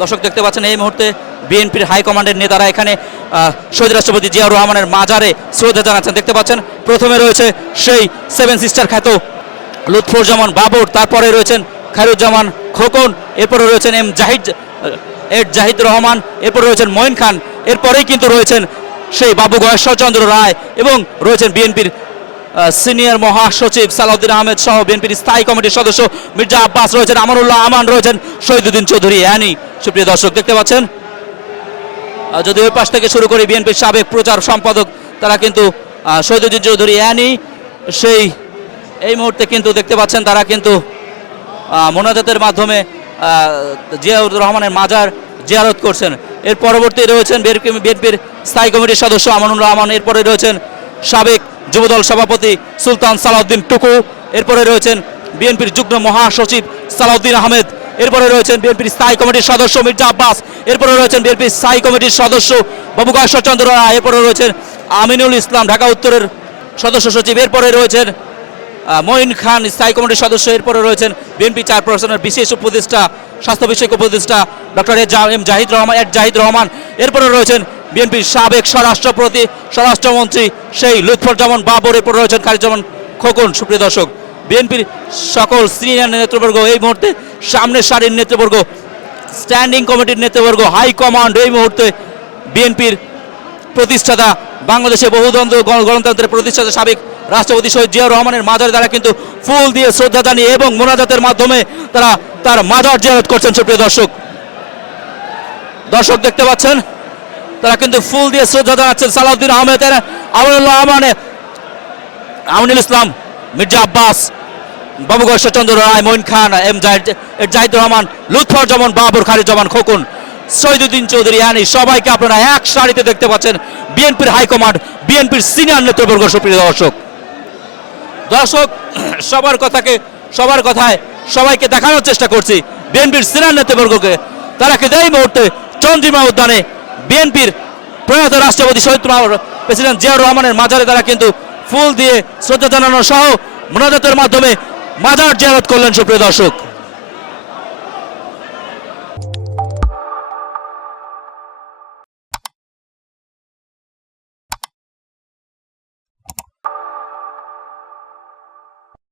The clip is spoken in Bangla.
দর্শক দেখতে পাচ্ছেন এই মুহূর্তে বিএনপির হাইকমান্ডের নেতারা এখানে শহীদ রাষ্ট্রপতি জিয়াউর রহমানের মাজারে শ্রদ্ধা জানাচ্ছেন। দেখতে পাচ্ছেন প্রথমে রয়েছে সেই সেভেন সিস্টার খ্যাত লুৎফুজ্জামান বাবর, তারপরে রয়েছেন খায়রুজ্জামান খোকন, এরপরে রয়েছেন জাহিদ রহমান, এরপরে রয়েছেন মঈন খান, এরপরেই কিন্তু রয়েছেন সেই বাবু গয়েশ্বরচন্দ্র রায় এবং রয়েছেন বিএনপির সিনিয়র মহাসচিব সালাউদ্দিন আহমেদ সহ বিএনপির স্থায়ী কমিটির সদস্য মির্জা আব্বাস, রয়েছেন আমানুল্লাহ আমান, রয়েছেন শহীদুদ্দিন চৌধুরী অ্যানি। সুপ্রিয় দর্শক দেখতে পাচ্ছেন যদি ওই পাশ থেকে শুরু করি বিএনপির সাবেক প্রচার সম্পাদক তারা কিন্তু শহীদুদ্দিন চৌধুরী অ্যানি সেই এই মুহূর্তে কিন্তু দেখতে পাচ্ছেন তারা কিন্তু মোনাজাতের মাধ্যমে জিয়াউর রহমানের মাজার জিয়ারত করছেন। এর পরবর্তী রয়েছেন বিএনপির স্থায়ী কমিটির সদস্য আমানুল্লাহ আমান, এরপরে রয়েছেন সাবেক যুবদল সভাপতি সুলতান সালাউদ্দিন টুকু, এরপরে রয়েছেন বিএনপির যুগ্ম মহাসচিব সালাউদ্দিন আহমেদ, এরপরে রয়েছেন বিএনপির স্থায়ী কমিটির সদস্য মির্জা আব্বাস, এরপরে রয়েছেন বিএনপির স্থায়ী কমিটির সদস্য বাবু গয়েশ্বরচন্দ্র রায়, এরপরে রয়েছেন আমিনুল ইসলাম ঢাকা উত্তরের সদস্য সচিব, এরপরে রয়েছেন মঈন খান স্থায়ী কমিটির সদস্য, এরপরে রয়েছেন বিএনপি চেয়ারপারসনের বিশেষ উপদেষ্টা স্বাস্থ্য বিষয়ক উপদেষ্টা ডক্টর জাহিদ রহমান, এরপরে রয়েছেন বিএনপির সাবেক স্বরাষ্ট্রমন্ত্রী সেই লুৎফুজ্জামান বাবর, এরপরে রয়েছেন খায়রুজ্জামান খোকন। সুপ্রিয় দর্শক বিএনপির সকল সিনিয়র নেতৃবর্গ এই মুহূর্তে সামনের সারির নেতৃবর্গ, স্ট্যান্ডিং কমিটির নেতৃবর্গ, হাইকমান্ড এই মুহূর্তে বিএনপির প্রতিষ্ঠাতা বাংলাদেশে বহুদণ্ড গণতন্ত্রের প্রতিষ্ঠাতা সাবেক রাষ্ট্রপতি শহীদ জিয়াউর রহমানের মাজারে তারা কিন্তু ফুল দিয়ে শ্রদ্ধা জানিয়ে এবং মোনাজাতের মাধ্যমে তারা তার মাজার জিয়ারত করছেন। সুপ্রিয় দর্শক দেখতে পাচ্ছেন তারা কিন্তু ফুল দিয়ে শ্রদ্ধা জানাচ্ছেন সালাউদ্দিন আহমেদ, আমানুল্লাহ আমানে, আমিনুল ইসলাম, মির্জা আব্বাস, বাবু গয়েশ্বরচন্দ্র রায়, মঈন খান, জাহিদ রহমান, লুৎফুজ্জামান বাবর, খায়রুজ্জামান খোকন, শহীদুদ্দিন চৌধুরী অ্যানি সবাইকে আপনারা এক সারিতে দেখতে পাচ্ছেন বিএনপির হাইকমান্ড, বিএনপির সিনিয়র নেতৃবর্গ। সুপ্রিয় দর্শক সবার কথায় সবাইকে দেখানোর চেষ্টা করছি বিএনপির সিনিয়র নেতৃবর্গকে, তারা কিন্তু এই মুহূর্তে চন্দ্রিমা উদ্যানে বিএনপির প্রয়াত রাষ্ট্রপতি শহীদ প্রেসিডেন্ট জিয়াউর রহমানের মাজারে তারা কিন্তু ফুল দিয়ে শ্রদ্ধা জানানো সহ মোনাজাতের মাধ্যমে মাজার জিয়ারত করলেন। সুপ্রিয় দর্শক।